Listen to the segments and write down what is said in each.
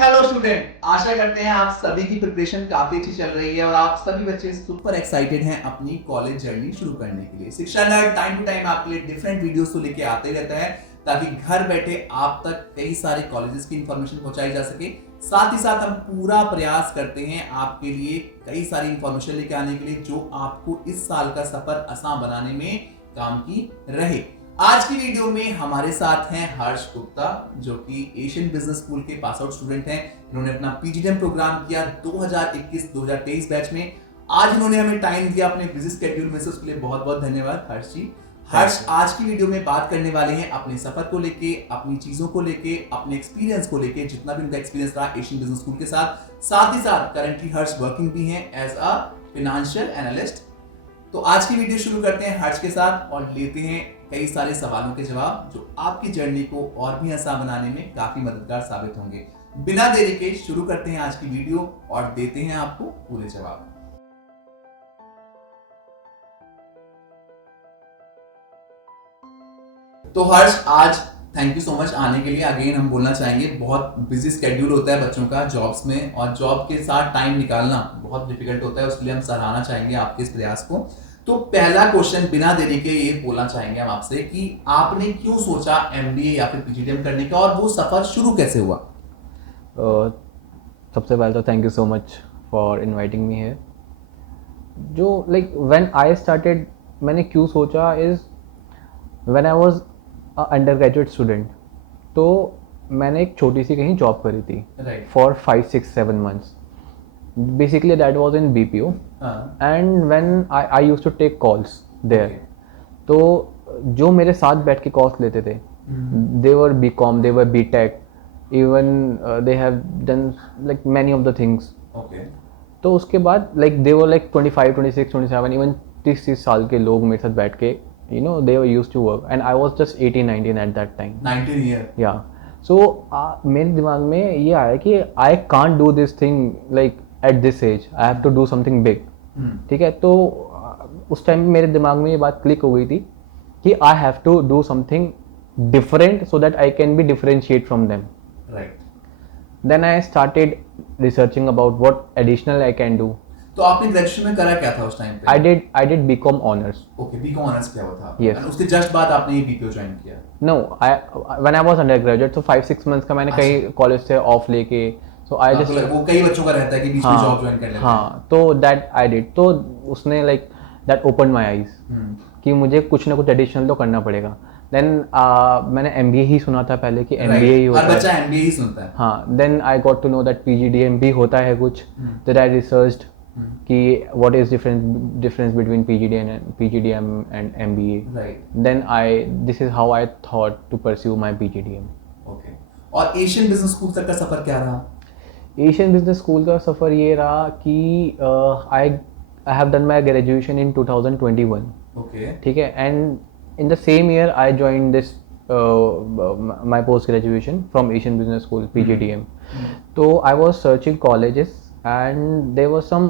Hello student, आशा करते हैं आप सभी की प्रिपरेशन काफी अच्छी चल रही है और आप सभी बच्चे सुपर एक्साइटेड हैं अपनी कॉलेज जर्नी शुरू करने के लिए। शिक्षा नर्ड टाइम टू टाइम आपके लिए डिफरेंट वीडियोस तो लेके आते रहता है ताकि घर बैठे आप तक कई सारे कॉलेजेस की इंफॉर्मेशन पहुंचाई जा सके। साथ ही साथ हम पूरा प्रयास करते हैं आपके लिए कई सारी इंफॉर्मेशन लेके आने के लिए जो आपको इस साल का सफर आसान बनाने में काम की रहे। आज की वीडियो में हमारे साथ हैं हर्ष गुप्ता, जो कि एशियन बिजनेस स्कूल के पास आउट स्टूडेंट हैं। इन्होंने अपना पीजीडीएम प्रोग्राम किया 2021-2023 बैच में। आज इन्होंने हमें टाइम दिया अपने बिजी स्केड्यूल में से, उसके लिए बहुत बहुत धन्यवाद हर्ष जी। हर्ष आज की वीडियो में बात करने वाले हैं अपने सफर को लेके, अपनी चीजों को लेके, अपने एक्सपीरियंस को लेके, जितना भी उनका एक्सपीरियंस रहा एशियन बिजनेस स्कूल के साथ ही साथ करंटली हर्ष वर्किंग भी हैं एज अ फाइनेंशियल एनालिस्ट। तो आज की वीडियो शुरू करते हैं हर्ष के साथ और लेते हैं कई सारे सवालों के जवाब जो आपकी जर्नी को और भी आसान बनाने में काफी मददगार साबित होंगे। बिना देरी के शुरू करते हैं आज की वीडियो और देते हैं आपको पूरे जवाब। तो हर्ष, आज थैंक यू सो मच आने के लिए। अगेन हम बोलना चाहेंगे बहुत बिजी स्केड्यूल होता है बच्चों का जॉब्स में, और जॉब के साथ टाइम निकालना बहुत डिफिकल्ट होता है, उसके लिए हम सराहना चाहेंगे आपके इस प्रयास को। तो पहला क्वेश्चन बिना देरी के ये बोलना चाहेंगे हम आपसे कि आपने क्यों सोचा एमबीए या फिर पीजीडीएम करने का, और वो सफर शुरू कैसे हुआ? सबसे पहले तो thank you so much for inviting me here. जो लाइक व्हेन आई स्टार्टेड, मैंने क्यों सोचा is when I was under graduate student, तो मैंने एक छोटी सी कहीं जॉब करी थी for 5-6-7 months. Basically that was in BPO. And when I used to take calls there. तो जो मेरे साथ बैठ के कॉल्स लेते थे, they were BCom, they were BTech, even they have done like many of the things. तो उसके बाद like they were like 25, 26, 27, even 30 साल के लोग मेरे साथ बैठ के, you know, they were used to work and I was just 18, 19 at that time. 19 year. Yeah. So मेरे दिमाग में ये आया कि I can't do this thing like at this age. I have to do something big. ठीक है, तो उस टाइम मेरे दिमाग में ये बात क्लिक हो गई थी कि I have to do something different so that I can be differentiate from them. Right. Then I started researching about what additional I can do. तो आपने ग्रेजुएशन में करा क्या था उस टाइम पे? I did BCom honors. Okay, BCom honours किया हुआ था। Yes. उसके जस्ट बाद आपने ये बीपीओ ज्वाइन किया? No, when I was undergraduate, so 5-6 months का मैंने कई कॉलेज से ऑफ लेके, so I just वो कई बच्चों का रहता है कि बीच में जॉब ज्वाइन कर लेते हैं। हाँ, तो that I did, तो उसने like that opened my eyes कि मुझे कुछ ना कुछ एडिशनल तो करना पड़ेगा। Then मैंने MBA ही सुना था पहले कि MBA ही होता है। हर बच्चा MBA ही सुनता है। हाँ, then I got to know that PGDM भी होता है कुछ। Then I researched कि what is difference between PGDM and MBA. Right. Then this is how I thought to pursue my PGDM. Okay. और एशियन बिजनेस स्कूल तक का सफर क्या रहा? एशियन बिजनेस स्कूल का सफ़र ये रहा कि I have done my graduation in 2021. Okay. ठीक है, and in the same year I joined this my post graduation from Asian Business School PGDM. तो I was searching colleges and there was some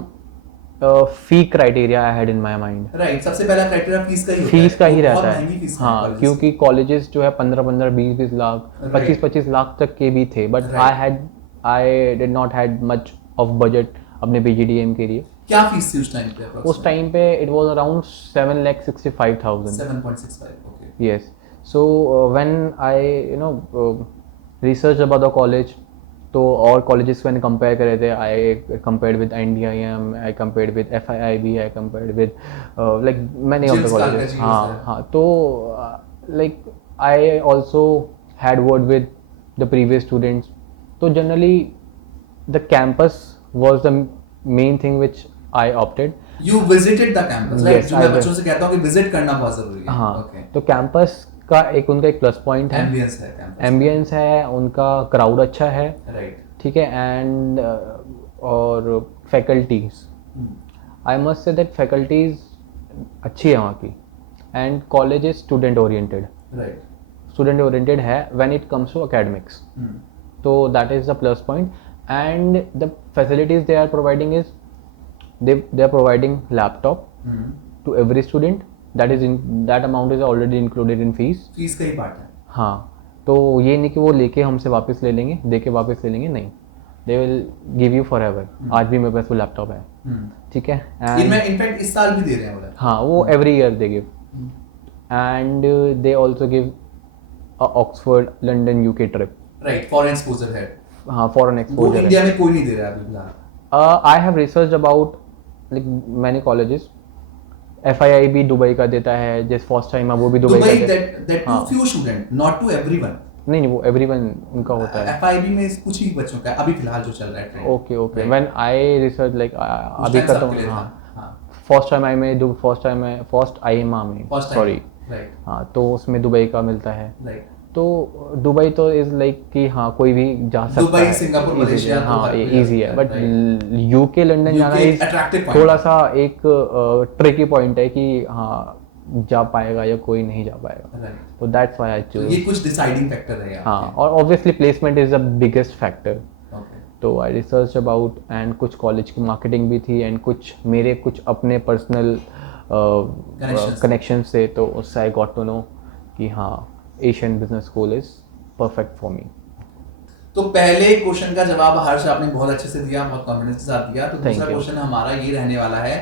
fee criteria I had in my mind. Right. सबसे पहला criteria fees का ही होता है। Fees का ही रहता बहुत है। महंगी फीस है हाँ, colleges क्योंकि कॉलेजेस जो है 15-15, 20-20 लाख, 25-25 लाख तक के भी थे, but I did not had much of budget अपने PGDM के लिए। क्या फीस थी उस टाइम पे? उस टाइम पे it was around 7,65,000. 7.65. Okay. Yes. So when I researched about the college, तो और कॉलेजेस मैंने कंपेयर करे थे। I compared with NDIM, I compared with FIIB, I compared with like many of the colleges. हाँ, तो like I also had word with the previous students. तो generally the campus was the main thing which I opted. You visited the campus, right? जो मैं बच्चों से कहता हूँ कि विजिट करना बहुत जरूरी है। हाँ, okay. तो कैंपस का उनका एक प्लस पॉइंट है, एम्बियंस है campus। एम्बियंस है, उनका क्राउड अच्छा है, Right. ठीक है, एंड और faculties, I must say that faculties अच्छी है वहाँ की, and college is student oriented. Right. Student oriented है when it comes to academics, तो that is the plus point. And the facilities they are providing is they are providing laptop to every student. that amount is already included in fees. Fees का ही part है। हाँ, तो ये नहीं कि वो लेके हमसे वापस ले लेंगे, दे के वापस ले लेंगे, नहीं, they will give you for ever. आज भी मेरे पास वो लैपटॉप है, ठीक है। इनमें इनफैक्ट इस साल भी दे रहे हैं वो। हाँ, वो every year they give, and they also give Oxford London UK trip. Right, foreign exposure है। हाँ, फॉरेन वो एक्सपोजर है। इंडिया में कोई नहीं दे रहा है अभी फिलहाल। I have research about like many colleges. FIIB Dubai का देता है, जिस फर्स्ट टाइम है वो भी दुबई का देता है। that to few student, not to everyone. नहीं, वो एवरीवन उनका होता है। FIB में कुछ ही बच्चों का अभी फिलहाल जो चल रहा है trend. Okay okay, when I research like अभी का करता हूँ। हाँ, फर्स्ट टाइम आई में फर्स्ट IMA में, सॉरी, राइट। हाँ, तो उसमें दुबई का मिलता है। राइट, तो दुबई तो इज लाइक कि हाँ कोई भी जा सकता है। दुबई, सिंगापुर, मलेशिया, हाँ, इजी है। बट UK लंदन जाना इज थोड़ा सा एक ट्रिकी पॉइंट है कि हाँ जा पाएगा या कोई नहीं जा पाएगा। तो दैट्स व्हाई आई चूज। ये कुछ डिसाइडिंग फैक्टर है। हाँ, और obviously placement is the biggest factor. Okay, तो आई रिसर्च अबाउट, एंड कुछ कॉलेज की मार्केटिंग भी थी, एंड कुछ मेरे कुछ अपने पर्सनल कनेक्शन से, तो उससे आई गॉट टू नो कि हाँ Asian business school is perfect for me. तो पहले क्वेश्चन का जवाब हर्ष आपने बहुत अच्छे से दिया, बहुत कॉन्फिडेंस के साथ दिया। तो दूसरा क्वेश्चन हमारा ये रहने वाला है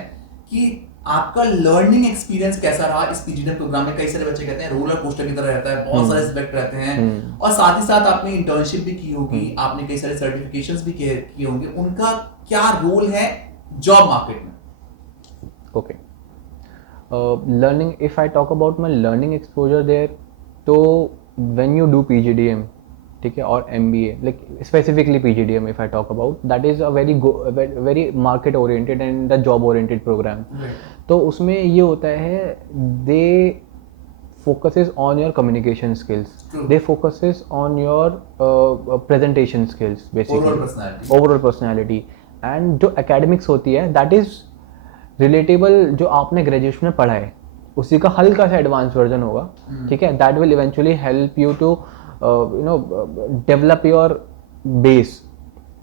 कि आपका लर्निंग एक्सपीरियंस कैसा रहा इस PGDM प्रोग्राम में। कई सारे बच्चे कहते हैं रोलर कोस्टर की तरह रहता है, बहुत सारे सब्जेक्ट रहते हैं, और साथ ही साथ आपने इंटर्नशिप भी की होगी, आपने कई सारे सर्टिफिकेशंस भी किए होंगे। उनका क्या रोल है जॉब मार्केट में? Okay, learning, if I talk about my learning exposure there, तो व्हेन यू डू PGDM, ठीक है, और MBA, like specifically PGDM if I talk about, that is a very market oriented and the job oriented programme. तो उसमें ये होता है, दे focuses on your communication skills. They focuses on your presentation skills, basically overall personality, and जो academics होती है that is relatable, जो आपने ग्रेजुएशन में पढ़ा है उसी का हल्का सा एडवांस वर्जन होगा, ठीक है। That will eventually help you to develop your base,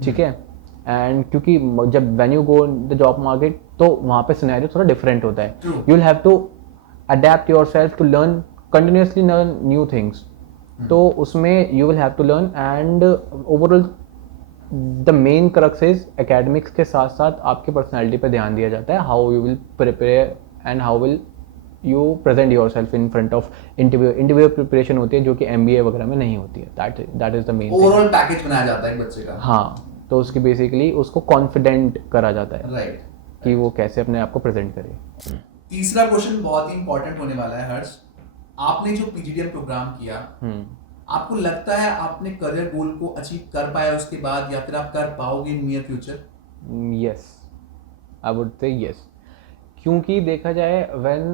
ठीक है। एंड क्योंकि जब when you go in the job market, तो वहाँ पे सिनेरियो थोड़ा डिफरेंट होता है। You will have to adapt yourself to learn, continuously learn new things. तो उसमें you will have to learn, and overall the main crux is academics के साथ साथ आपके पर्सनैलिटी पे ध्यान दिया जाता है, how you will prepare and how will you present your self in front of interview preparation होती है, जो कि MBA वगैरह में नहीं होती है। That is the main overall package बनाया जाता है बच्चे का। हाँ, तो उसकी बेसिकली उसको कॉन्फिडेंट करा जाता है, राइट, कि वो कैसे अपने आप को प्रेजेंट करे। तीसरा क्वेश्चन बहुत ही इंपॉर्टेंट होने वाला है हर्ष। आपने जो PGDM प्रोग्राम किया, आपको लगता है आपने करियर गोल को अचीव कर पाया उसके बाद, या फिर आप कर पाओगे in near future? Yes, I would say yes, क्योंकि देखा जाए when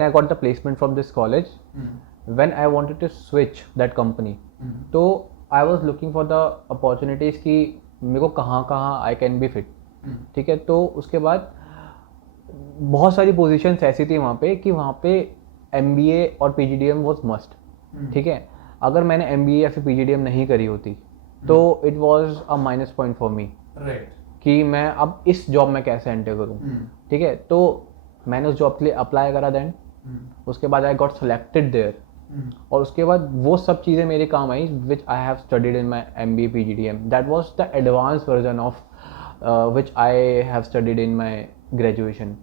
I got the placement from this college, when I wanted to switch that company, तो I was looking for the opportunities कि मेरे को कहाँ I can be fit, ठीक है। तो उसके बाद बहुत सारी पोजीशंस ऐसी थी वहाँ पे कि वहाँ पे MBA और PGDM was must, ठीक है। अगर मैंने MBA या फिर PGDM नहीं करी होती तो it was a minus point for me, right, कि मैं अब इस जॉब में कैसे एंटर करूँ, ठीक है। तो मैंने उस जॉब के लिए अप्लाई करा, देन उसके बाद आई गॉट सेलेक्टेड देयर, और उसके बाद वो सब चीज़ें मेरे काम आई which I have studied in my MBA PGDM। That was the advance version of which I have studied in my graduation.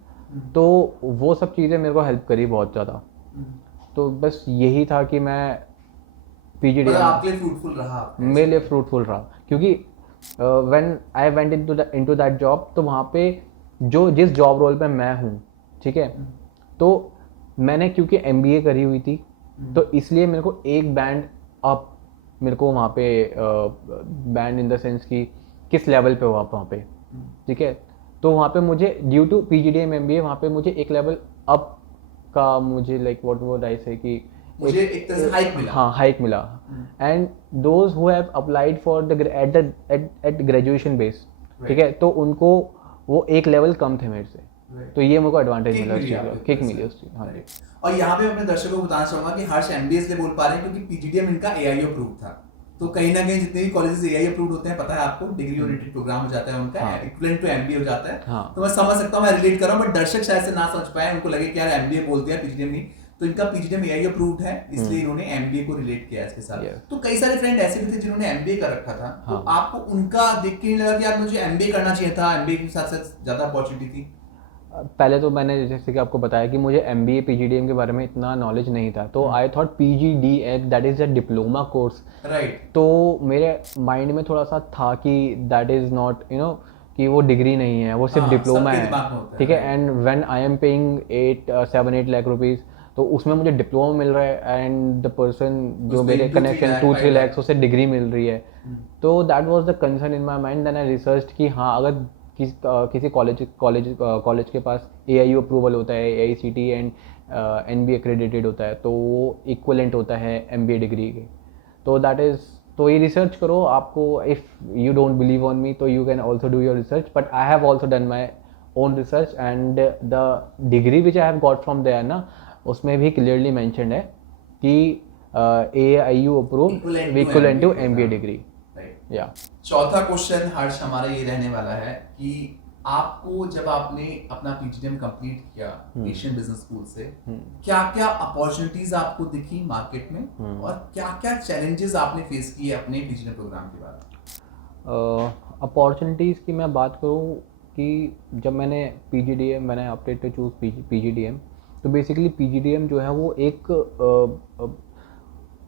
तो वो सब चीज़ें मेरे को हेल्प करी बहुत ज़्यादा। तो बस यही था कि मैं PGDM आपके लिए फ्रूटफुल रहा, मेरे लिए फ्रूटफुल रहा, क्योंकि when I went into that job, तो वहाँ पे जिस जॉब रोल पे मैं हूँ, ठीक है, तो मैंने क्योंकि MBA करी हुई थी, तो इसलिए मेरे को एक बैंड अप, मेरे को वहाँ पे बैंड इन द सेंस कि किस लेवल पे हो आप वहाँ पे, ठीक है। तो वहाँ पे मुझे ड्यू टू PGDM MBA वहाँ पे मुझे एक लेवल अप का मुझे लाइक व्हाट वुड आई से कि मुझे एक तरह से हाइक मिला। हाँ, हाइक मिला। And those who have applied for the at graduation base, ठीक है, तो उनको वो एक लेवल कम थे मेरे से, तो ये मेरे को एडवांटेज मिला, किक मिली उस चीज़। हाँ, और यहाँ पे अपने दर्शकों को बताना चाहूंगा कि हर्ष MBA इसलिए बोल पा रहे हैं क्योंकि PGDM इनका AI अप्रूव था। तो कहीं ना कहीं जितने भी कॉलेजेस AI अप्रूव होते हैं, पता है आपको, डिग्री ओरिएंटेड प्रोग्राम हो जाता है उनका, इक्विवेलेंट टू MBA हो जाता है। तो मैं समझ सकता हूँ, मैं रिलेट कर रहा हूँ, बट दर्शक शायद से ना समझ पाए, उनको लगे कि यार MBA बोल दिया PGDM नहीं। तो इनका पीजीडीएम एआई अप्रूव्ड है, इसलिए इन्होंने एमबीए को रिलेट किया इसके साथ। Yes. तो कई सारे फ्रेंड ऐसे भी थे जिन्होंने एमबीए कर रखा था, तो हाँ. आपको उनका देख के नहीं लगा कि यार मुझे एमबीए करना चाहिए था, एमबीए के साथ साथ ज्यादा अपॉर्चुनिटी थी? पहले तो मैंने जैसे कि आपको बताया कि मुझे MBA PGDM के बारे में इतना नॉलेज नहीं था, तो I thought PGDM that is a diploma course. Right. तो मेरे माइंड में थोड़ा सा था कि दैट इज़ नॉट कि वो डिग्री नहीं है, वो सिर्फ हाँ, डिप्लोमा सबके है, दिमाग में होता है, ठीक है। right. And when I am paying 7-8 lakh rupees, तो उसमें मुझे डिप्लोमा मिल रहा है एंड द पर्सन जो उसमें मेरे 2-3 कनेक्शन लाख, 2-3 5 लाख। लैक्स उसे डिग्री मिल रही है। तो that was the concern in my mind. Then I research कि हाँ, अगर किसी कॉलेज के पास AIU अप्रूवल होता है, AICTE एंड NB एक्रेडिटेड होता है, तो वो इक्वलेंट होता है MBA डिग्री के। तो दैट इज़, तो ये रिसर्च करो। आपको if you don't believe on me तो you can also do your research, but I have also done my own research and the degree which I have got from there ना, उसमें भी clearly mentioned है कि AIU approved equivalent to MBA डिग्री। या चौथा question हर्ष हमारा ये रहने वाला है कि आपको जब आपने अपना पीजीडीएम कंप्लीट किया एशियन बिजनेस स्कूल से, क्या क्या अपॉर्चुनिटीज आपको दिखी मार्केट में और क्या क्या चैलेंजेस आपने फेस किए अपने पीजीडीएम प्रोग्राम के बाद? अपॉर्चुनिटीज़ की मैं बात करूँ कि जब मैंने PGDM, मैंने ऑप्टेड टू चूज PGDM, तो बेसिकली PGDM जो है वो एक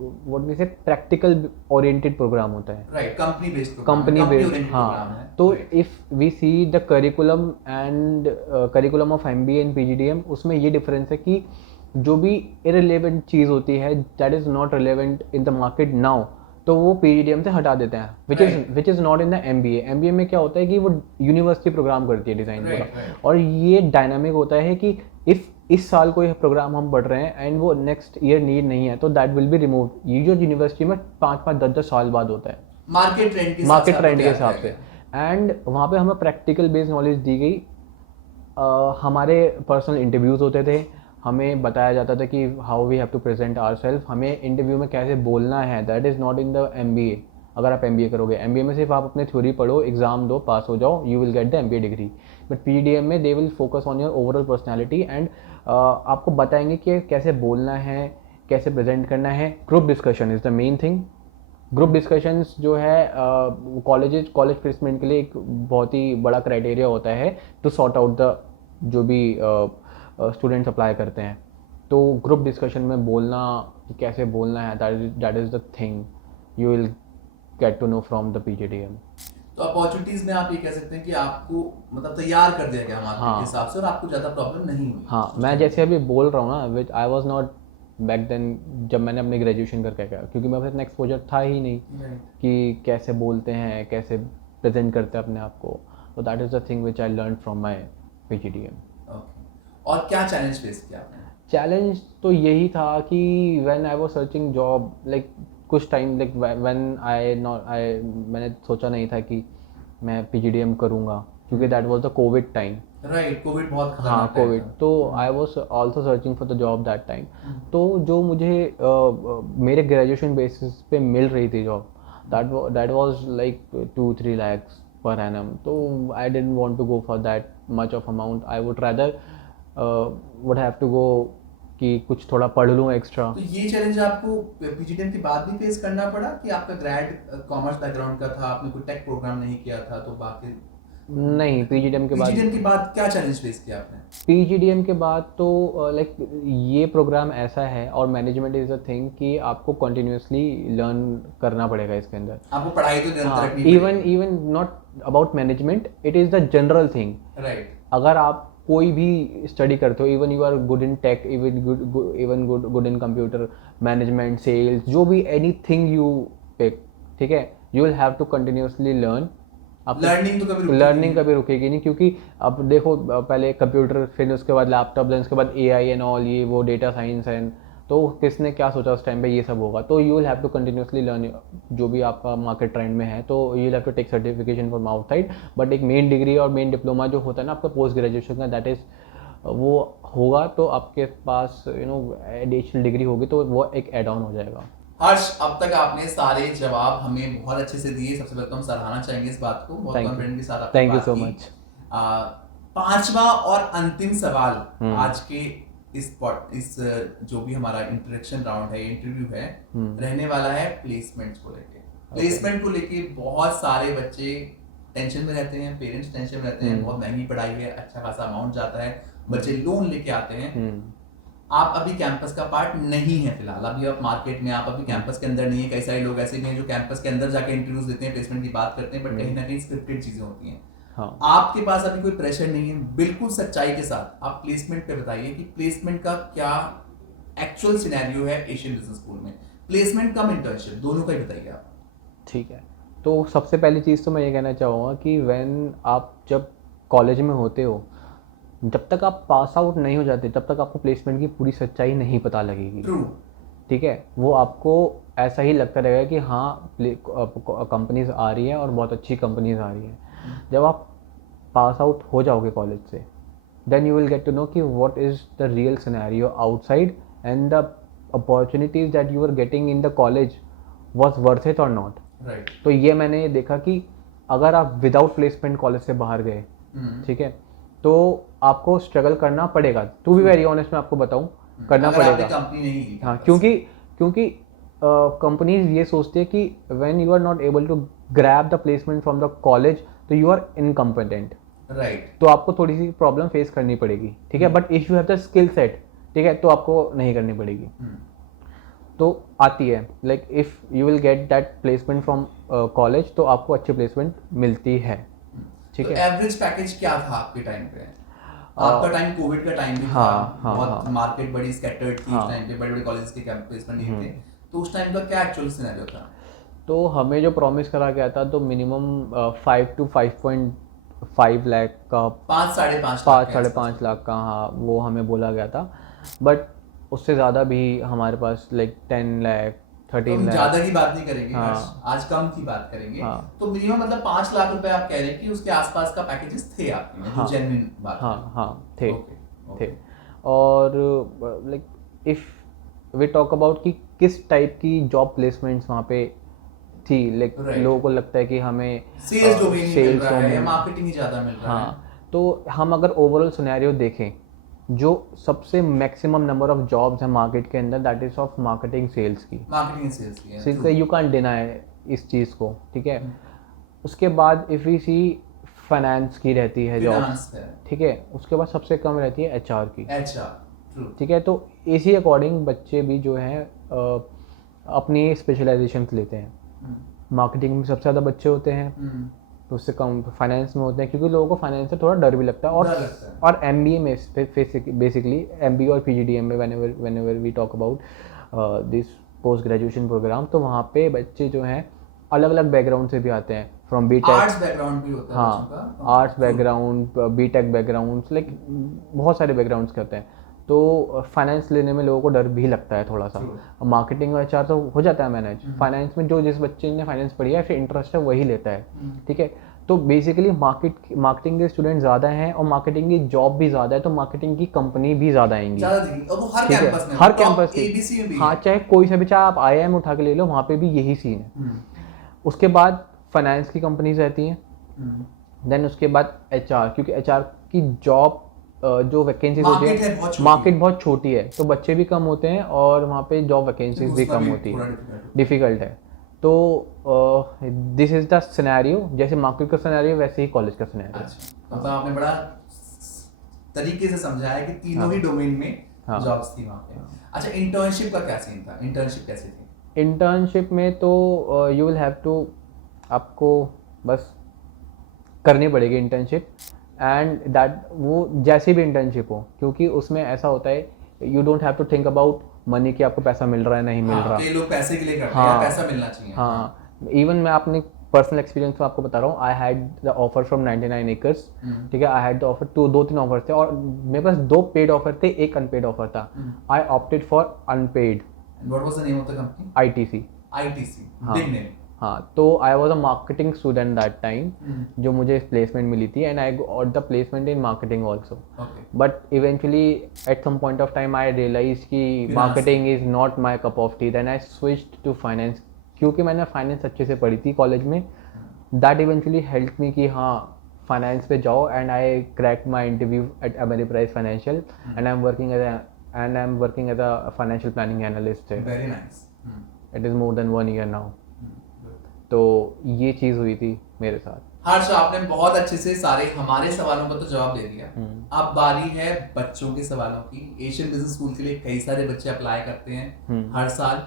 what we say practical oriented programme होता है, राइट, कंपनी बेस्ड हाँ। तो if we see the curriculum and curriculum of MBA and PGDM, उसमें ये डिफरेंस है कि जो भी इररिलेवेंट चीज़ होती है that is not relevant in the market now, तो वो PGDM से हटा देते हैं, which is not in the MBA में क्या होता है कि वो यूनिवर्सिटी प्रोग्राम करती है डिज़ाइन पूरा, और ये डायनामिक होता है कि इफ़ इस साल कोई प्रोग्राम हम पढ़ रहे हैं एंड वो नेक्स्ट ईयर नीड नहीं है, तो दैट विल बी रिमूव। ये जो यूनिवर्सिटी में 5-5, 10-10 साल बाद होता है, मार्केट ट्रेंड के हिसाब से। एंड वहाँ पे हमें प्रैक्टिकल बेस्ड नॉलेज दी गई। हमारे पर्सनल इंटरव्यूज़ होते थे, हमें बताया जाता था कि how we have to present our self, हमें इंटरव्यू में कैसे बोलना है। That is not in the MBA। अगर आप MBA करोगे, MBA में सिर्फ आप अपने थ्योरी पढ़ो, एग्जाम दो, पास हो जाओ, you will get the MBA degree. But PGDM में they will focus on your overall personality and आपको बताएंगे कि कैसे बोलना है, कैसे प्रेजेंट करना है। Group discussion is the main thing. Group discussions जो है कॉलेज प्लेसमेंट के लिए एक बहुत ही बड़ा क्राइटेरिया होता है टू सॉर्ट आउट द जो भी स्टूडेंट्स अप्लाई करते हैं। तो ग्रुप डिस्कशन में बोलना, कैसे बोलना है, that is the thing you will get to know from the PGDM। तो अपॉर्चुनिटीज में आप ये कह सकते हैं कि आपको मतलब तैयार कर दिया गया मार्केट हाँ, के हिसाब से और आपको ज़्यादा प्रॉब्लम नहीं हुई। हाँ, मैं जैसे अभी बोल रहा हूँ ना, which I was not back then, जब मैंने अपने ग्रेजुएशन करके गया, क्योंकि मेरे पास इतना एक्सपोजर था ही नहीं कि कैसे बोलते हैं, कैसे प्रेजेंट करते हैं अपने आप को। तो that is the thing which I learn from my PGDM। और क्या चैलेंज फेस किया आपने? चैलेंज तो यही था कि when I was searching job, like कुछ टाइम, लाइक व्हेन मैंने सोचा नहीं था कि मैं PGDM करूँगा, क्योंकि that was the Covid time. Right, Covid बहुत खतरनाक हाँ, टाइम कोविड। था। तो I was also searching for the job that time. तो जो मुझे मेरे ग्रेजुएशन बेसिस पे मिल रही थी job, that was like 2-3 lakhs per annum। तो I didn't want to go for that much of amount. I would rather would have to go कि कुछ थोड़ा पढ़ लूँ एक्स्ट्रा। तो ये चैलेंज आपको PGDM के बाद भी फेस करना पड़ा कि आपका ग्रेड कॉमर्स बैकग्राउंड का था, आपने कोई टेक प्रोग्राम नहीं किया था, तो बाकी नहीं, PGDM के बाद क्या चैलेंज फेस किया आपने? PGDM के बाद तो लाइक ये प्रोग्राम ऐसा है, और मैनेजमेंट इज़ अ थिंग कि आपको कंटिन्यूसली लर्न करना पड़ेगा इसके अंदर। आपको पढ़ाई तो निरंतर रखनी पड़ेगी। Even not about management, it is the general thing. Right. अगर आप कोई भी स्टडी करते हो, even you are good in tech, even good in computer management, sales, जो भी एनीथिंग यू पिक, ठीक है, you will have to continuously learn. अब लर्निंग कभी रुकेगी नहीं, क्योंकि अब देखो, पहले कंप्यूटर, फिर उसके बाद लैपटॉप, देन उसके बाद AI एंड ऑल, ये वो डेटा साइंस एंड, तो किसने क्या सोचा उस टाइम पे ये सब होगा। तो you will have to continuously learn जो भी आपका मार्केट ट्रेंड में है। तो you will have to take certification from outside. But एक मेन डिग्री और मेन डिप्लोमा जो होता है ना आपका पोस्ट ग्रेजुएशन का, दैट इज़ वो होगा, तो आपके पास एडिशनल डिग्री होगी, तो वो एक एड ऑन हो जाएगा। हर्ष, अब तक आपने सारे जवाब हमें बहुत अच्छे से दिए। सबसे पहले तो हम सराहना चाहेंगे इस बात को, बहुत कॉन्फिडेंट के साथ आपने थैंक यू सो मच। 5वां और अंतिम सवाल आज के इस जो भी हमारा इंटरेक्शन राउंड है, इंटरव्यू है, रहने वाला है प्लेसमेंट्स को लेके। प्लेसमेंट को लेके बहुत सारे बच्चे टेंशन में रहते हैं, पेरेंट्स टेंशन में रहते हैं, बहुत महंगी पढ़ाई है, अच्छा खासा अमाउंट जाता है, बच्चे लोन लेके आते हैं। आप अभी कैंपस का पार्ट नहीं है फिलहाल, अभी आप मार्केट में, आप अभी कैंपस के अंदर नहीं है। कई सारे लोग ऐसे भी हैं जो कैंपस के अंदर जाके इंटरव्यूज देते हैं, प्लेसमेंट की बात करते हैं, बट कहीं ना कहीं स्क्रिप्टेड चीजें होती हैं। हाँ. आपके पास अभी कोई प्रेशर नहीं है, बिल्कुल सच्चाई के साथ आप प्लेसमेंट पे बताइए कि प्लेसमेंट का क्या एक्चुअल सिनेरियो है एशियन बिजनेस स्कूल में, प्लेसमेंट कम इंटर्नशिप, दोनों का ही बताइए आप। ठीक है, तो सबसे पहली चीज़ तो मैं ये कहना चाहूँगा कि व्हेन आप जब कॉलेज में होते हो, जब तक आप पास आउट नहीं हो जाते तब तक आपको प्लेसमेंट की पूरी सच्चाई नहीं पता लगेगी। ट्रू। ठीक है, वो आपको ऐसा ही लगता रहेगा कि हाँ कंपनीज आ रही है और बहुत अच्छी कंपनीज आ रही है। जब आप पास आउट हो जाओगे कॉलेज से, then you will get to know कि what is the real scenario outside and the opportunities that you are getting in the college was worth it और नॉट। राइट। तो ये मैंने देखा कि अगर आप विदाउट प्लेसमेंट कॉलेज से बाहर गए, ठीक है, तो आपको स्ट्रगल करना पड़ेगा। टू बी वेरी ऑनेस्ट मैं आपको बताऊं, करना पड़ेगा। कंपनी नहीं ली। हाँ, क्योंकि कंपनीज ये सोचती है कि when you are not able to grab the placement from the college तो यू आर इनकम्पिटेंट। राइट। तो आपको थोड़ी सी प्रॉब्लम फेस करनी पड़ेगी, ठीक है, but if you have the skill set, ठीक है, तो आपको नहीं करनी पड़ेगी। तो आती है, like if you will get that placement from college तो आपको अच्छी प्लेसमेंट मिलती है। ठीक है, एवरेज पैकेज क्या था आपके टाइम पे? आपका टाइम कोविड का टाइम भी था, बहुत मार्केट बड़ी स्कैटर्ड थी उस टाइम पे, बड़े बड़े कॉलेजेस के प्लेसमेंट नहीं थे, तो उस टाइम का क्या एक्चुअल सिनेरियो था? तो हमें जो प्रॉमिस करा गया था तो मिनिमम 5 to 5.5 लाख का, 5-5.5 लाख का, हाँ, वो हमें बोला गया था। बट उससे ज़्यादा भी हमारे पास लाइक 10 लाख 13 लाख। ज़्यादा की बात नहीं करेंगे, हाँ, आज कम की बात करेंगे। हाँ, तो मिनिमम मतलब 5 लाख रुपए आप कह रहे हैं कि उसके आसपास का पैकेजेस थे आपके में, हाँ, जो जेन्युइन बात है। हाँ थे। ओके। थे। और like if we talk about कि किस टाइप की जॉब प्लेसमेंट्स वहाँ पे थी, लाइक लोगों को लगता है कि हमें सेल्स डोमेन मिल रहा है या मार्केटिंग ही ज़्यादा मिल रहा है। हाँ, तो हम अगर ओवरऑल सिनेरियो देखें, जो सबसे मैक्सिमम नंबर ऑफ जॉब्स है मार्केट के अंदर, that is of marketing sales की। मार्केटिंग सेल्स की सिंस यू कांट डिनाई इस चीज़ को, ठीक है। उसके बाद इफ़ वी सी फाइनेंस की रहती है जॉब्स, ठीक है, उसके बाद सबसे कम रहती है एचआर की। ठीक है, तो इसी अकॉर्डिंग बच्चे भी जो हैं अपनी स्पेशलाइजेशन लेते हैं। मार्केटिंग में सबसे ज़्यादा बच्चे होते हैं, तो उससे कम फाइनेंस में होते हैं, क्योंकि लोगों को फाइनेंस से थोड़ा डर भी लगता है। और एमबीए में बेसिकली एमबीए और पीजीडीएम में whenever we talk about this post graduation programme, तो वहाँ पे बच्चे जो हैं अलग अलग बैकग्राउंड से भी आते हैं, फ्रॉम बीटेक, आर्ट्स बैकग्राउंड भी होता है। हाँ, arts background, BTech background, like बहुत सारे बैकग्राउंड्स के होते हैं। तो फाइनेंस लेने में लोगों को डर भी लगता है थोड़ा सा। मार्केटिंग और एचआर तो हो जाता है मैनेज, फाइनेंस में जो जिस बच्चे ने फाइनेंस पढ़ी है फिर इंटरेस्ट है वही लेता है। ठीक है, तो बेसिकली मार्केटिंग के स्टूडेंट ज़्यादा हैं और मार्केटिंग की जॉब भी ज़्यादा है, तो मार्केटिंग की कंपनी भी ज़्यादा आएंगी। हर कैंपस में, हाँ, चाहे कोई सा भी, चाहे आप IIM उठा के ले लो, वहाँ पे भी यही सीन है। उसके बाद फाइनेंस की कंपनीज रहती हैं, देन उसके बाद एचआर, क्योंकि एचआर की जॉब जो वैकेंसीज होती है, मार्केट बहुत छोटी है, तो बच्चे भी कम होते हैं और वहाँ पे जॉब वैकेंसीज भी कम होती है, डिफ़िकल्ट है। तो दिस इज द सिनेरियो, जैसे मार्केट का सिनेरियो वैसे ही कॉलेज का सिनेरियो। अच्छा, मतलब आपने बड़ा तरीके से समझाया कि तीनों ही डोमेन में जॉब्स थी वहाँ पे। अच्छा, इंटर्नशिप का क्या सीन था? इंटर्नशिप कैसे थी? इंटर्नशिप में तो यू विल हैव टू, आपको बस करनी पड़ेगी इंटर्नशिप, एंड दैट वो जैसी भी इंटर्नशिप हो, क्योंकि उसमें ऐसा होता है you don't have to think about money कि आपको पैसा मिल रहा है नहीं मिल रहा। कई लोग पैसे के लिए करते हैं, पैसा मिलना चाहिए। हाँ, इवन मैं अपनी पर्सनल एक्सपीरियंस में आपको बता रहा हूँ, I had the offer from 99 acres, ठीक है, I had the offer, 2-3 offer थे और मेरे पास 2 पेड ऑफर थे, 1 अनपेड ऑफर था। I opted for unpaid. What was the name of the company? ITC, big name. हाँ, तो I was a marketing student that time, जो मुझे प्लेसमेंट मिली थी, and I got the placement in marketing also. But eventually at some point of time I realise कि marketing is not my cup of tea, then I switched to finance, क्योंकि मैंने finance अच्छे से पढ़ी थी college में। That eventually help me कि हाँ, फाइनेंस पे जाओ, and I cracked my interview at Ameriprise financial, and I am working and I'm working as a financial planning analyst there. Very nice. It is more than 1 year now. तो ये चीज़ हुई थी मेरे साथ. हर्ष, आपने बहुत अच्छे से सारे हमारे सवालों का तो जवाब दे दिया. अब बारी है बच्चों के सवालों की. एशियन बिजनेस स्कूल के लिए कई सारे बच्चे अप्लाई करते हैं हर साल,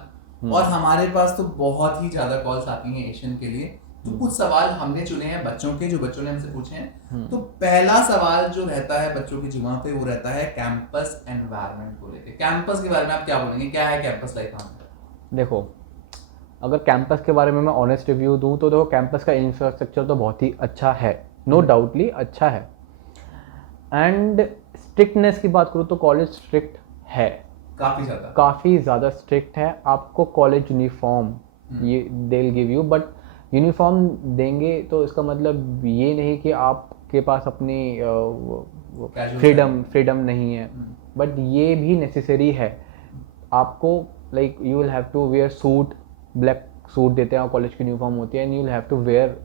और हमारे पास तो बहुत ही ज्यादा कॉल्स आती हैं एशियन के लिए. तो कुछ सवाल हमने चुने हैं बच्चों के, जो बच्चों ने हमसे पूछे हैं. तो पहला सवाल जो रहता है बच्चों की जुबान पे, वो रहता है कैंपस एनवायरनमेंट को लेकर. कैंपस के बारे में आप क्या बोलेंगे? क्या है कैंपस लाइफ? देखो, अगर कैंपस के बारे में मैं ऑनेस्ट रिव्यू दूं तो देखो, कैंपस का इंफ्रास्ट्रक्चर तो बहुत ही अच्छा है, नो डाउटली अच्छा है. एंड स्ट्रिक्टनेस की बात करूँ तो कॉलेज स्ट्रिक्ट है, काफ़ी ज़्यादा स्ट्रिक्ट है. आपको कॉलेज यूनिफॉर्म ये they will give you, but uniform देंगे तो इसका मतलब ये नहीं कि आपके पास अपनी फ्रीडम नहीं है, बट ये भी नेसेसरी है. आपको like you will have to wear suit, black suit देते हैं और कॉलेज की यूनिफॉर्म होती है, and you will have to wear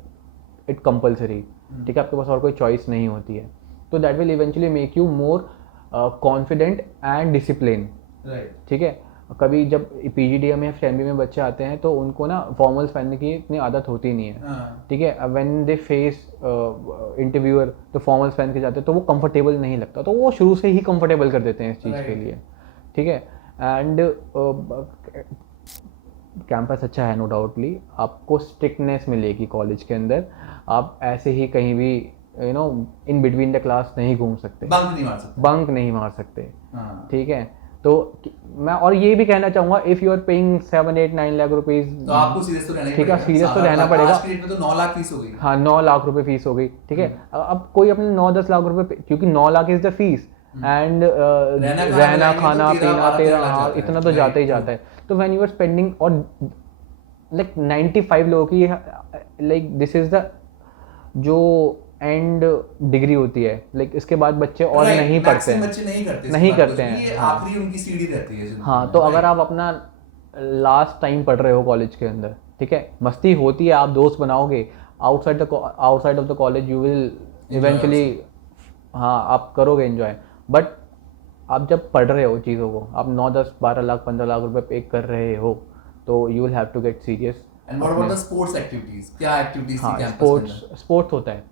it compulsory. ठीक है, आपके पास और कोई चॉइस नहीं होती है. तो that will eventually make you more confident and discipline. ठीक है, कभी जब पीजीडीएम में फैमिली में बच्चे आते हैं तो उनको ना फॉर्मल्स पहनने की इतनी आदत होती नहीं है. ठीक है, व्हेन दे फेस इंटरव्यूअर तो फॉर्मल्स पहन के जाते हैं तो वो कंफर्टेबल नहीं लगता, तो वो शुरू से ही कंफर्टेबल कर देते हैं इस चीज़ के लिए. ठीक है, एंड कैंपस अच्छा है नो डाउटली. आपको स्ट्रिक्टनेस मिलेगी कॉलेज के अंदर. आप ऐसे ही कहीं भी इन बिटवीन द क्लास नहीं घूम सकते, बंक नहीं मार सकते. ठीक है, तो मैं और ये भी कहना चाहूँगा, if you are paying 7-8-9 lakh rupees तो आपको सीरियस तो रहना ही पड़ेगा. सीरियस तो रहना पड़ेगा. आज के डेट में तो 9 लाख फीस हो गई. हाँ, 9 लाख रुपए फीस हो गई. ठीक है, अब कोई अपने 9-10 लाख रुपए, क्योंकि 9 lakh is the fees, and रहना खाना पीना 13 इतना तो जाता ही जाता है. तो व्हेन यू आर स्पेंडिंग, और लाइक 95 लोगों की लाइक दिस इज द जो एंड डिग्री होती है, लाइक इसके बाद बच्चे और नहीं पढ़ते हैं, नहीं करते हैं. ये आखिरी उनकी सीढ़ी रहती है. हाँ, तो अगर आप अपना लास्ट टाइम पढ़ रहे हो कॉलेज के अंदर, ठीक है, मस्ती होती है, आप दोस्त बनाओगे, outside of the college you will eventually, हाँ आप करोगे एंजॉय. बट आप जब पढ़ रहे हो चीज़ों को, आप 9-10-12 लाख 15 लाख रुपए पे कर रहे हो, तो you will have to get serious. And what about the sports activities? क्या एक्टिविटीज थी कैंपस में? स्पोर्ट्स होता है,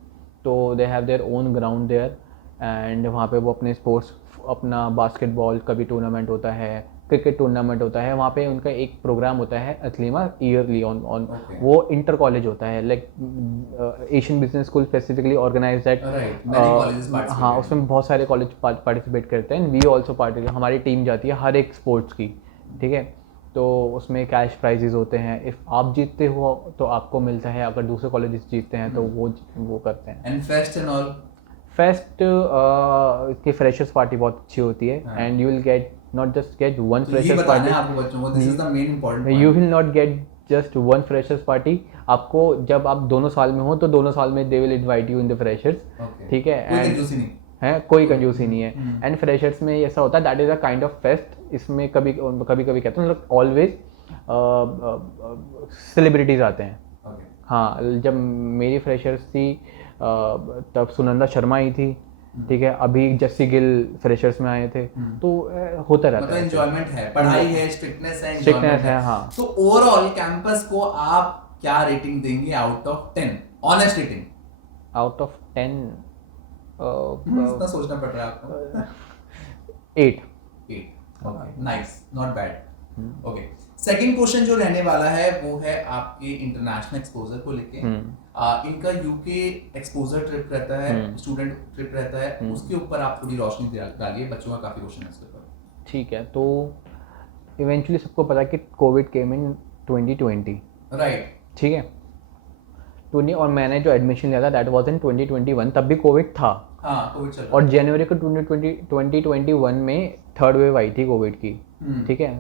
तो they have their own ground there, एंड वहाँ पे वो अपने स्पोर्ट्स, अपना बास्केटबॉल कभी टूर्नामेंट होता है, क्रिकेट टूर्नामेंट होता है. वहाँ पे उनका एक प्रोग्राम होता है अथलीमा ईयरली ऑन वो इंटर कॉलेज होता है, like Asian business school specifically organise that. हाँ, उसमें बहुत सारे कॉलेज पार्टिसिपेट करते हैं. वी ऑल्सो पार्टिसिपेट, हमारी टीम जाती है हर एक स्पोर्ट्स की. ठीक है, तो उसमें कैश प्राइजेज होते हैं. इफ़ आप जीतते हो तो आपको मिलता है, अगर दूसरे कॉलेजेस जीतते हैं तो वो करते हैं. And fest and all? Fest की फ्रेशर्स पार्टी बहुत अच्छी होती है, and you will gate not just get one freshers party. आपको बच्चों को, this is the main important point. You will not get just one freshers party. आपको जब आप दोनों साल में हो तो दोनों साल में they will invite you in the freshers. ठीक है, कोई कंजूसी नहीं है, कोई कंजूसी नहीं है. एंड फ्रेशर्स में ऐसा होता है, that is a kind of fest. इसमें कभी कहते हैं ऑलवेज सेलिब्रिटीज आते हैं. हाँ, जब मेरी फ्रेशर्स थी तब सुनंदा शर्मा आई थी. ठीक है, अभी जस्सी गिल फ्रेशर्स में आए थे. तो होता रहता है, एंजॉयमेंट है, पढ़ाई है, स्ट्रिक्टनेस है. हाँ, तो ओवरऑल कैंपस को आप क्या रेटिंग देंगे out of 10? Honest rating out of 10. इतना सोचना पड़ रहा है आपको. 8. Okay, nice, not bad. Okay, second question जो रहने वाला है वो है आपके इंटरनेशनल एक्सपोजर को लेके. इनका यूके एक्सपोजर ट्रिप रहता है, स्टूडेंट ट्रिप रहता है, उसके ऊपर आप थोड़ी रोशनी डालिए. बच्चों का काफी क्वेश्चन है इसके ऊपर. ठीक है, तो इवेंचुअली सबको पता है कि कोविड केम इन 2020, राइट? ठीक है, 20, और मैंने जो एडमिशन लिया था दैट वाज इन 2021, तब भी कोविड था. हाँ, कोविड चल रहा. और जनवरी को 2021 में थर्ड वेव आई थी कोविड की. ठीक है,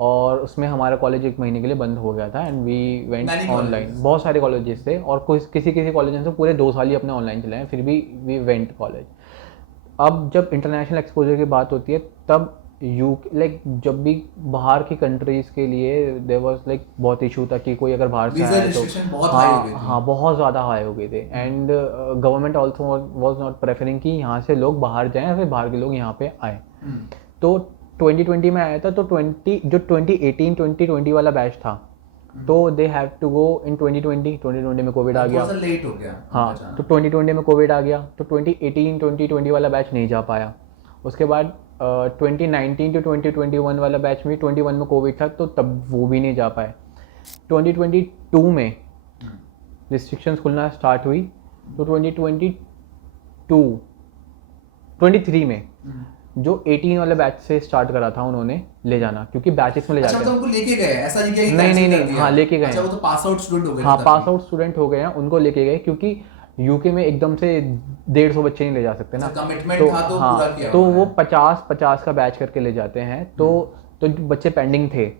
और उसमें हमारा कॉलेज 1 महीने के लिए बंद हो गया था, एंड वी वेंट ऑनलाइन. बहुत सारे कॉलेजेस थे, और किसी कॉलेज से पूरे 2 साल ही अपने ऑनलाइन चलाए, फिर भी वी वेंट कॉलेज. अब जब इंटरनेशनल एक्सपोजर की बात होती है, तब लाइक जब भी बाहर की कंट्रीज़ के लिए देयर वाज लाइक बहुत इशू था कि कोई अगर बाहर से आए तो हाँ बहुत ज़्यादा हाई हो गए थे. And government also was not preferring कि यहाँ से लोग बाहर जाएँ या फिर बाहर के लोग यहाँ पे आए. तो 2020 में आया था तो 2020 वाला बैच था तो दे हैव टू गो इन 2020 में कोविड आ गया, थोड़ा सा लेट हो गया हाँ तो 2020 में कोविड आ गया तो 2020 वाला बैच नहीं जा पाया। उसके बाद 2019 टू 2021 वाला बैच में 21 में कोविड था तो तब वो भी नहीं जा पाए। 2022 में रिस्ट्रिक्शंस खुलना स्टार्ट हुई तो 23 में जो 18 वाले बैच से स्टार्ट करा था उन्होंने ले जाना, क्योंकि बैचेस में ले अच्छा जाते तो हैं। उनको लेके गए, ऐसा नहीं किया कि नहीं cancel नहीं कर नहीं दिया? हाँ लेके गए अच्छा वो तो पास आउट स्टूडेंट हो गए हाँ तब पास भी। आउट स्टूडेंट हो गए हैं उनको लेके गए, क्योंकि यूके में एकदम से 150 बच्चे नहीं ले जा सकते ना, कमिटमेंट था तो पूरा किया तो उन्होंने। वो 50 का बैच करके ले जाते हैं तो जो बच्चे पेंडिंग थे,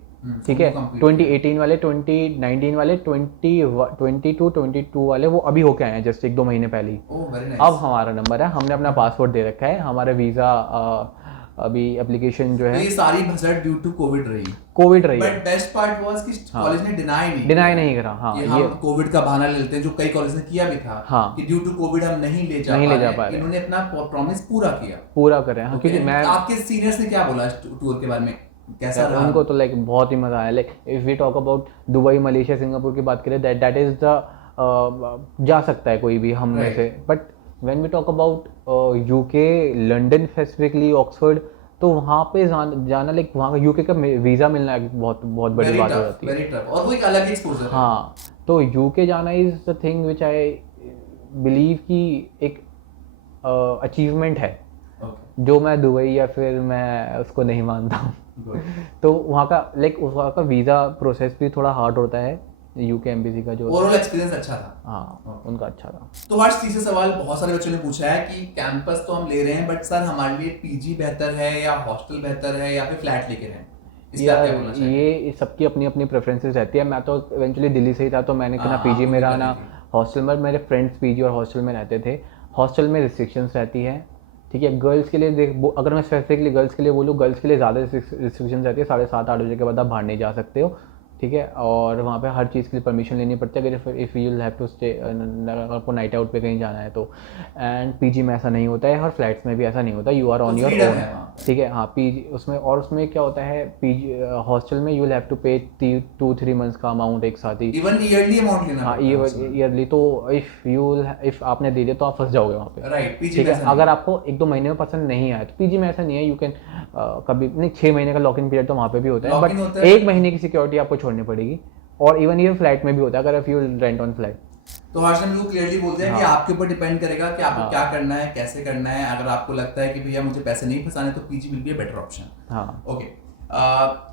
ठीक है, उनको complete 2018 वाले 2019 वाले 22 वाले वो अभी होके आए हैं जस्ट 1-2 महीने पहले ही। ओह वेरी अब नाइस। हमारा नंबर है, हमने अपना पासपोर्ट दे रखा है, हमारा वीज़ा अभी एप्लीकेशन जो तो है ये सारी भसड़ ड्यू टू कोविड रही। कोविड रही है, बट बेस्ट पार्ट वाज कि कॉलेज ने डिनाई नहीं करा हाँ कि ये हम कोविड का बहाना ले लेते हैं, जो कई कॉलेज ने किया भी था हाँ। कि ड्यू टू कोविड हम नहीं ले जा पा रहे। इन्होंने अपना प्रॉमिस पूरा किया। पूरा करें हाँ, क्योंकि Okay, मैं आपके सीनियर्स ने क्या बोला टूर के बारे में, कैसा रहा? उनको तो लाइक बहुत ही मज़ा आया। Like if we talk about Dubai Malaysia Singapore की बात करें दैट इज़ द जा सकता है कोई भी हम में Right. से, but when we talk about UK London specifically Oxford तो वहाँ पे जाना लाइक वहाँ का यूके का वीज़ा मिलना एक बहुत बहुत बड़ी Very बात हो tough, जाती है। very tough. और वो एक अलग एक्सपोजर है। हाँ तो यूके जाना is the thing which I believe कि एक अचीवमेंट है Okay, जो मैं दुबई या फिर मैं उसको नहीं मानता हूँ। good. तो वहाँ का लाइक वहाँ का वीज़ा प्रोसेस भी थोड़ा हार्ड होता है, यूके एम्बेसी का जो ओवरऑल एक्सपीरियंस अच्छा था। हाँ उनका अच्छा था। तो हर्ष, तीसरा सवाल बहुत सारे बच्चों ने पूछा है कि कैंपस तो हम ले रहे हैं बट सर हमारे लिए पीजी बेहतर है या हॉस्टल बेहतर है या फिर फ्लैट लेके रहें, इस पे आप क्या बोलना चाहेंगे? ये सबकी अपनी अपनी प्रेफरेंसेस रहती है। मैं तो इवेंचुअली दिल्ली से ही था तो मैंने ना पीजी आपको में रहा दिक्कत ना नहीं थी। हॉस्टल में। मेरे फ्रेंड्स पीजी और हॉस्टल में रहते थे। हॉस्टल में रिस्ट्रिक्शंस रहती है, ठीक है। गर्ल्स के लिए अगर मैं स्पेसिफिकली गर्ल्स के लिए बोलूँ, गर्ल्स के लिए ज़्यादा रिस्ट्रिक्शंस रहती है। 7:30-8 बजे के बाद आप बाहर नहीं जा सकते हो, ठीक है। और वहाँ पे हर चीज़ के लिए परमिशन लेनी पड़ती है अगर if you have to stay, अगर आपको नाइट आउट पे कहीं जाना है तो। एंड पीजी में ऐसा नहीं होता है और फ्लैट्स में भी ऐसा नहीं होता, you are on your freedom own, है वहाँ पे। ठीक है। हाँ पीजी उसमें, और उसमें क्या होता है पीजी हॉस्टल में यू विल हैव टू पे 2-3 मंथ्स का अमाउंट एक साथ ही। इवन ईयरली अमाउंट लेना हाँ पड़ता है उसमें। ईयरली, तो इफ़ आपने दे दिया तो आप फंस जाओगे वहाँ पे, राइट, पीजी ठीक में है। ऐसा अगर नहीं। आपको 1-2 महीने में पसंद नहीं आया तो पीजी में ऐसा नहीं है, यू कैन कभी नहीं, 6 महीने का लॉक इन पीरियड तो वहाँ पे भी होता है, Lock-in बट होता है। 1 महीने की सिक्योरिटी आपको छोड़नी पड़ेगी। और इवन ये फ्लैट में भी होता है अगर if you rent on flat. तो हर्ष ने बिल्कुल क्लियरली बोल दिया कि हाँ। आपके ऊपर डिपेंड करेगा कि आपको हाँ। क्या करना है, कैसे करना है। अगर आपको लगता है कि भैया मुझे पैसे नहीं फंसाने तो PG will be a better option. हाँ ओके,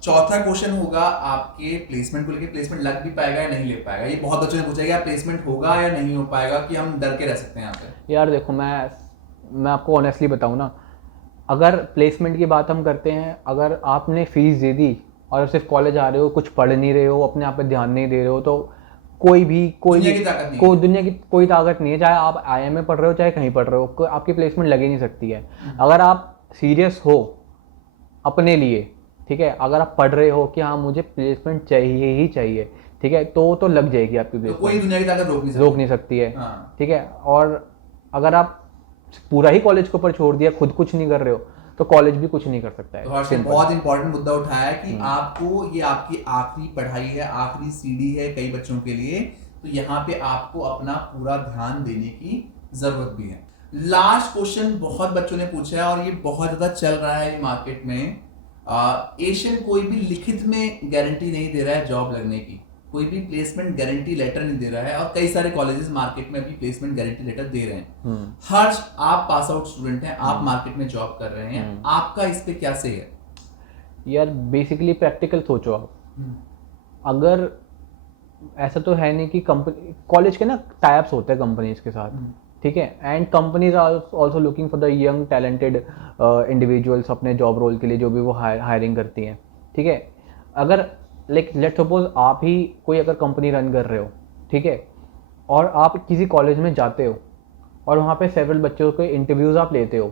चौथा क्वेश्चन होगा आपके प्लेसमेंट को लेके, प्लेसमेंट लग भी पाएगा या नहीं ले पाएगा। ये बहुत बच्चों ने पूछा है कि प्लेसमेंट होगा या नहीं हो पाएगा, कि हम डर के रह सकते हैं यहाँ पे। यार देखो, मैं आपको ऑनेस्टली बताऊँ ना, अगर प्लेसमेंट की बात हम करते हैं, अगर आपने फीस दे दी और सिर्फ कॉलेज आ रहे हो, कुछ पढ़ नहीं रहे हो, अपने आप पे ध्यान नहीं दे रहे हो, तो दुनिया की ताकत नहीं है। दुनिया की कोई ताकत नहीं है। चाहे आप IIM में पढ़ रहे हो चाहे कहीं पढ़ रहे हो, आपकी प्लेसमेंट लग ही नहीं सकती है। अगर आप सीरियस हो अपने लिए, ठीक है, अगर आप पढ़ रहे हो कि हाँ मुझे प्लेसमेंट चाहिए ही चाहिए, ठीक है, तो लग जाएगी आपकी तो कोई प्लेसमेंट, दुनिया की ताकत रोक नहीं सकती है, हाँ। ठीक है। और अगर आप पूरा ही कॉलेज के ऊपर छोड़ दिया, खुद कुछ नहीं कर रहे हो, तो कॉलेज भी कुछ नहीं कर सकता है। तो हर्ष ने Simple। बहुत इंपॉर्टेंट मुद्दा उठाया है कि आपको, ये आपकी आखिरी पढ़ाई है, आखिरी सीढ़ी है कई बच्चों के लिए, तो यहाँ पे आपको अपना पूरा ध्यान देने की जरूरत भी है। लास्ट क्वेश्चन बहुत बच्चों ने पूछा है और ये बहुत ज्यादा चल रहा है मार्केट में। एशियन कोई भी लिखित में गारंटी नहीं दे रहा है जॉब लगने की, कोई भी प्लेसमेंट गारंटी लेटर नहीं दे रहा है, और कई सारे कॉलेजेस मार्केट में अभी प्लेसमेंट गारंटी लेटर दे रहे हैं। हर्ष, आप पास आउट स्टूडेंट हैं, आप मार्केट में जॉब कर रहे हैं, आपका इस पे क्या से है? यार बेसिकली प्रैक्टिकल सोचो आप, अगर ऐसा तो है नहीं कि कंपनी, कॉलेज के ना टाइप्स होते हैं कंपनीज के साथ, ठीक है। And companies are also looking for the young talented individuals अपने जॉब रोल के लिए, जो भी वो हायरिंग करती हैं, ठीक है। अगर लाइक लेट सपोज आप ही कोई अगर कंपनी रन कर रहे हो, ठीक है, और आप किसी कॉलेज में जाते हो और वहाँ पे सेवरल बच्चों के इंटरव्यूज आप लेते हो,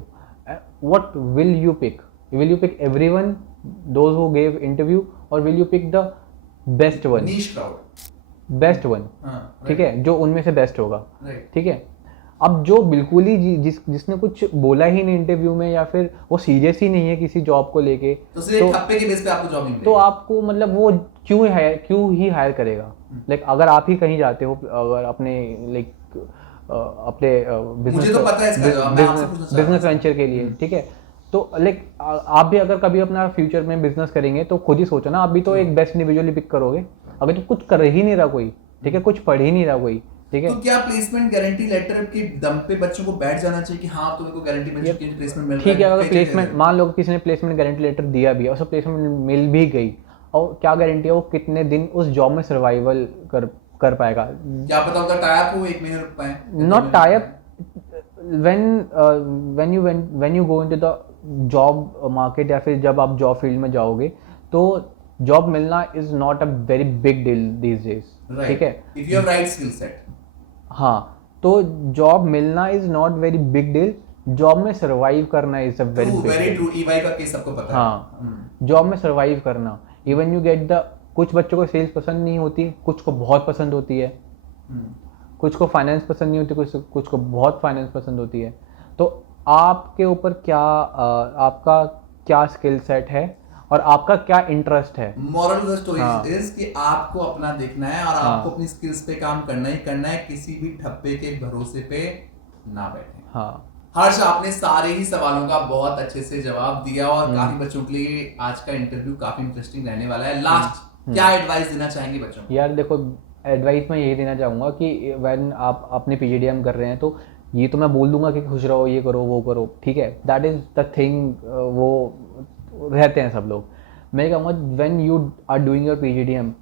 what will you pick? Will you pick everyone those who gave interview, और will you pick the best one, niche crowd, best one, हाँ, ठीक है, जो उनमें से बेस्ट होगा, राइट। ठीक है। अब जो बिल्कुल ही जिसने कुछ बोला ही नहीं इंटरव्यू में, या फिर वो सीरियस ही नहीं है किसी जॉब को लेके, तो सिर्फ ठप्पे के बेस पे आपको जॉब नहीं तो मिलेगी। आपको मतलब वो क्यों ही हायर करेगा। लाइक अगर आप ही कहीं जाते हो, अगर अपने लाइक अपने मुझे तो पता है इसका जवाब, मैं आपसे पूछना चाह रहा बिजनेस हूँ। वेंचर के लिए, ठीक है। तो लाइक आप भी अगर कभी अपना फ्यूचर में बिजनेस करेंगे तो खुद ही सोचो ना, आप भी तो एक बेस्ट इंडिविजुअली पिक करोगे। अगर तो कुछ कर ही नहीं रहा कोई, ठीक है, कुछ पढ़ ही नहीं रहा कोई, ठीक है। तो क्या प्लेसमेंट गारंटी लेटर के दम पे बच्चों को बैठ जाना चाहिए कि हाँ तुम्हें को गारंटी मिल चुकी है, प्लेसमेंट मिल रहा ठीक है, अगर paycheck दे प्लेसमेंट रहे हो। मान लो कि किसी ने प्लेसमेंट गारंटी लेटर दिया भी है और उसे प्लेसमेंट मिल भी गई, और क्या गारंटी है वो कितने दिन उस जॉब में सर्वाइवल कर पाएगा। क्या पता उनका टाई अप हो, 1 महीने रुक पाए, not tie up, when you go into the job market, या फिर जब आप जॉब फील्ड में जाओगे, तो जॉब मिलना is not a very big deal these days, ठीक है। If you have right skill set. हाँ, तो जॉब मिलना is not very big deal, job में सरवाइव करना is a very big very deal. True, EY का case सबको पता है। हाँ, जॉब में सरवाइव करना, इवन यू गेट द, कुछ बच्चों को सेल्स पसंद नहीं होती, कुछ को बहुत पसंद होती है, कुछ को फाइनेंस कुछ को बहुत फाइनेंस पसंद होती है। तो आपके ऊपर क्या आपका क्या स्किल सेट है और आपका क्या इंटरेस्ट है। मॉरल ऑफ द स्टोरी हाँ। इज कि आपको अपना देखना है और आपको अपनी स्किल्स पे काम करना ही करना है, किसी भी ठप्पे के भरोसे पे ना बैठे। हाँ, हर्ष, आपने सारे ही सवालों का बहुत अच्छे से जवाब दिया और काफी बच्चों के लिए आज का इंटरव्यू काफी इंटरेस्टिंग रहने वाला है। लास्ट क्या एडवाइस देना चाहेंगे बच्चों को? यार देखो, एडवाइस मैं यही देना चाहूँगा कि व्हेन आप अपने पीजीडीएम कर रहे हैं, तो ये तो मैं बोल दूंगा कि खुश रहो, ये करो, वो करो, ठीक है, दैट इज़ द थिंग, वो रहते हैं सब लोग। मैं कहूँगा when you are doing your PGDM,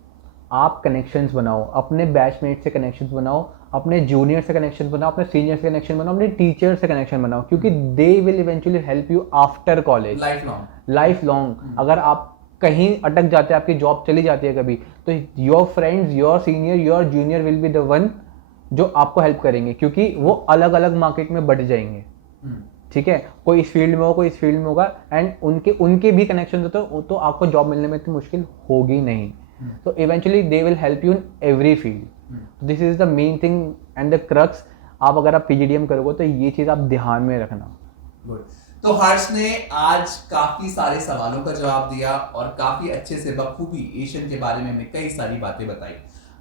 आप कनेक्शंस बनाओ, अपने बैचमेट से कनेक्शंस बनाओ, अपने जूनियर से कनेक्शन बनाओ, अपने सीनियर से कनेक्शन बनाओ, अपने टीचर से कनेक्शन बनाओ, क्योंकि they will eventually help you after college, life long. अगर आप कहीं अटक जाते हैं, आपकी जॉब चली जाती है कभी, तो your friends, your senior, your junior will be the one जो आपको हेल्प करेंगे, क्योंकि वो अलग अलग मार्केट में बढ़ जाएंगे, ठीक है। कोई इस फील्ड में हो, कोई इस फील्ड में होगा, एंड उनके भी कनेक्शन होते हैं, तो आपको जॉब मिलने में इतनी मुश्किल होगी नहीं। तो eventually they will help you in every field. This is the main thing and the crux. आप अगर आप पीजीडीएम करोगे तो ये चीज़ आप ध्यान में रखना। गुड। तो हर्ष ने आज काफी सारे सवालों का जवाब दिया और काफी अच्छे से बखूबी एशियन के बारे में हमें कई सारी बातें बताई।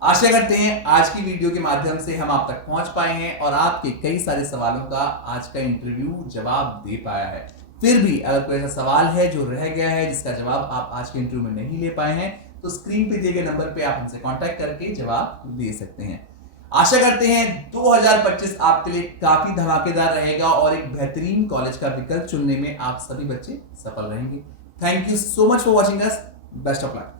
आशा करते हैं आज की वीडियो के माध्यम से हम आप तक पहुंच पाए हैं और आपके कई सारे सवालों का आज का इंटरव्यू जवाब दे पाया है। फिर भी अगर कोई ऐसा सवाल है जो रह गया है, जिसका जवाब आप आज के इंटरव्यू में नहीं ले पाए हैं, तो स्क्रीन पे दिए गए नंबर पे आप हमसे कांटेक्ट करके जवाब दे सकते हैं। आशा करते हैं 2025 आपके लिए काफी धमाकेदार रहेगा और एक बेहतरीन कॉलेज का विकल्प चुनने में आप सभी बच्चे सफल रहेंगे। Thank you so much for watching us. Best of luck.